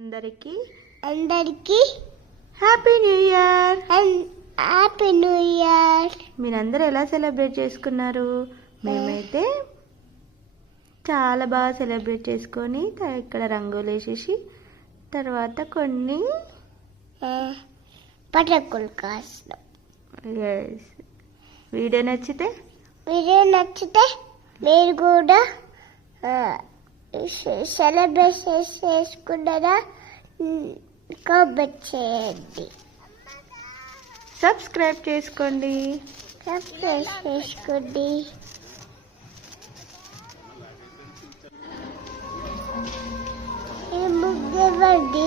అందరికీ happy new year. Happy new year. మీరందరూ ఎలా సెలబ్రేట్ చేసుకున్నారు? మేమైతే చాలా బాగా సెలబ్రేట్ చేసుకొని ఇక్కడ రంగులు వేసేసి తర్వాత కొన్ని పటాకులు కాస్తాం. వీడియో నచ్చితే మీరు కూడా సెలబ్రేట్ చేసుకున్నారా? కామెంట్ చేయండి. సబ్స్క్రైబ్ చేసుకోండి. ఈ ముగ్గు ఇవ్వండి.